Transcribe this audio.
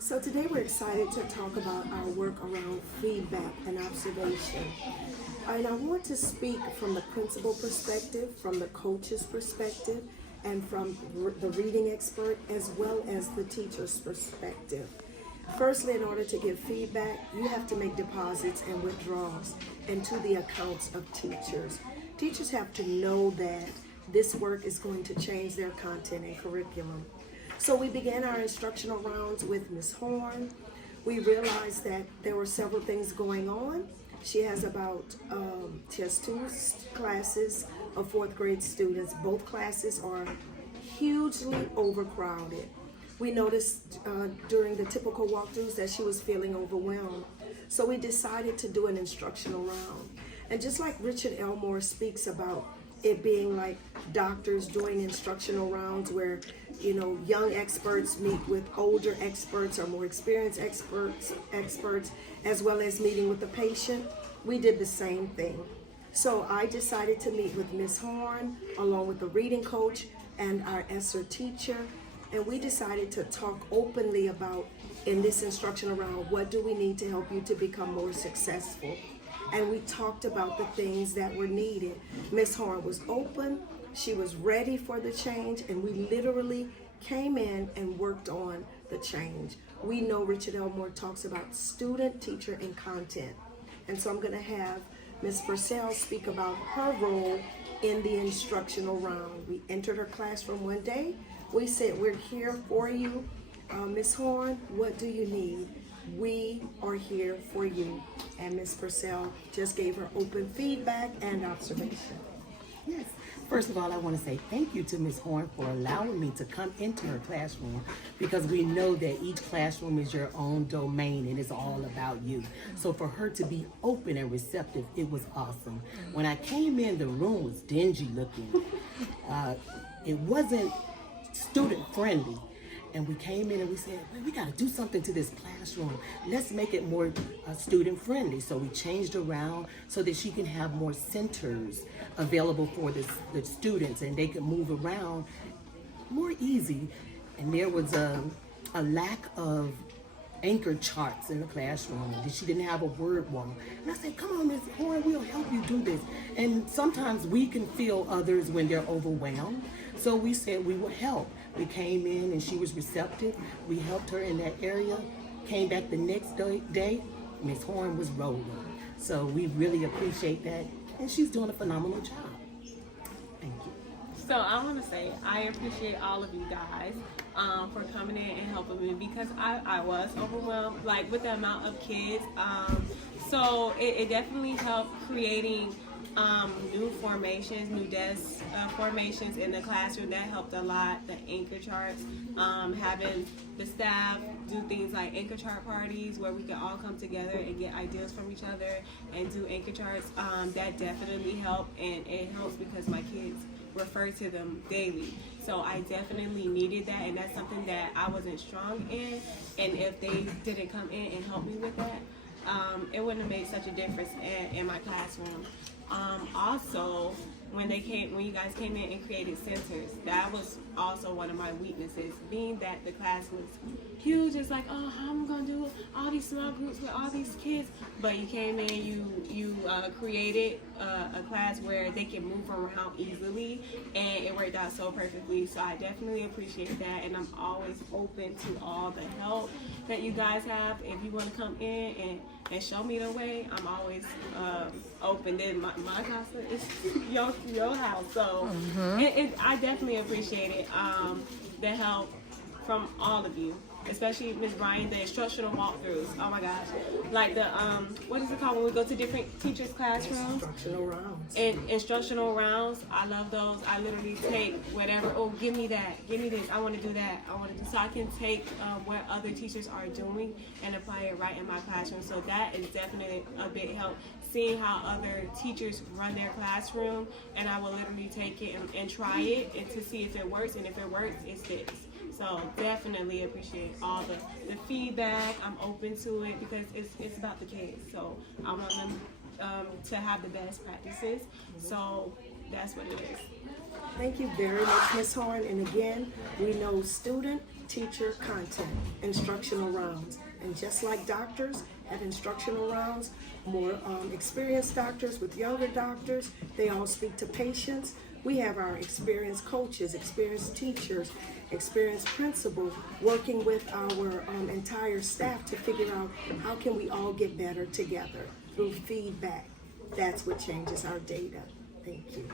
So today we're excited to talk about our work around feedback and observation. And I want to speak from the principal perspective, from the coach's perspective, and from the reading expert as well as the teacher's perspective. Firstly, in order to give feedback, you have to make deposits and withdrawals into the accounts of teachers. Teachers have to know that this work is going to change their content and curriculum. So we began our instructional rounds with Ms. Horne. We realized that there were several things going on. She has two classes of fourth grade students. Both classes are hugely overcrowded. We noticed during the typical walkthroughs that she was feeling overwhelmed. So we decided to do an instructional round. And just like Richard Elmore speaks about it being like doctors doing instructional rounds where, young experts meet with older experts or more experienced experts, as well as meeting with the patient, we did the same thing. So I decided to meet with Ms. Horne along with the reading coach and our ESSER teacher, and we decided to talk openly about, in this instructional round, what do we need to help you to become more successful? And we talked about the things that were needed. Ms. Horne was open, she was ready for the change, and we literally came in and worked on the change. We know Richard Elmore talks about student, teacher, and content. And so I'm gonna have Ms. Purcell speak about her role in the instructional round. We entered her classroom one day. We said, we're here for you. Ms. Horne, what do you need? We are here for you. And Ms. Purcell just gave her open feedback and observation. Yes. First of all, I want to say thank you to Ms. Horne for allowing me to come into her classroom, because we know that each classroom is your own domain and it's all about you. So for her to be open and receptive, it was awesome. When I came in, the room was dingy looking. It wasn't student friendly. And we came in and we said, well, we got to do something to this classroom. Let's make it more student friendly. So we changed around so that she can have more centers available for the students and they could move around more easy. And there was a lack of anchor charts in the classroom. She didn't have a word wall. And I said, come on, Ms. Horne, we'll help you do this. And sometimes we can feel others when they're overwhelmed. So we said we would help. We came in and she was receptive. We helped her in that area. Came back the next day, Ms. Horne was rolling. So we really appreciate that. And she's doing a phenomenal job. Thank you. So I want to say I appreciate all of you guys for coming in and helping me, because I was overwhelmed, like with the amount of kids. So it definitely helped creating new formations, new desk formations in the classroom. That helped a lot. The anchor charts, having the staff do things like anchor chart parties where we can all come together and get ideas from each other and do anchor charts. That definitely helped, and it helps because my kids refer to them daily. So I definitely needed that, and that's something that I wasn't strong in. And if they didn't come in and help me with that, it wouldn't have made such a difference in my classroom. Also, when you guys came in and created centers, that was also one of my weaknesses, being that the class was huge. It's like, oh, how am I gonna do all these small groups with all these kids? But you came in, you created a class where they can move around easily, and it worked out so perfectly. So I definitely appreciate that, and I'm always open to all the help that you guys have. If you want to come in and show me the way, I'm always open. Then my casa is your house, so I definitely appreciate it. The help from all of you, especially Ms. Bryan, the instructional walkthroughs. Oh my gosh, like the what is it called when we go to different teachers' classrooms? Instructional rounds. And instructional rounds, I love those. I literally take whatever. Oh, give me that. Give me this. I want to do that. I want to do, so I can take what other teachers are doing and apply it right in my classroom. So that is definitely a big help. Seeing how other teachers run their classroom, and I will literally take it and try it and to see if it works. And if it works, it sticks. So definitely appreciate all the feedback. I'm open to it because it's about the kids. So I want them to have the best practices. So that's what it is. Thank you very much, Ms. Horne. And again, we know student, teacher, content, instructional rounds. And just like doctors have instructional rounds, more experienced doctors with younger doctors, they all speak to patients. We have our experienced coaches, experienced teachers, experienced principals working with our entire staff to figure out how can we all get better together through feedback. That's what changes our data. Thank you.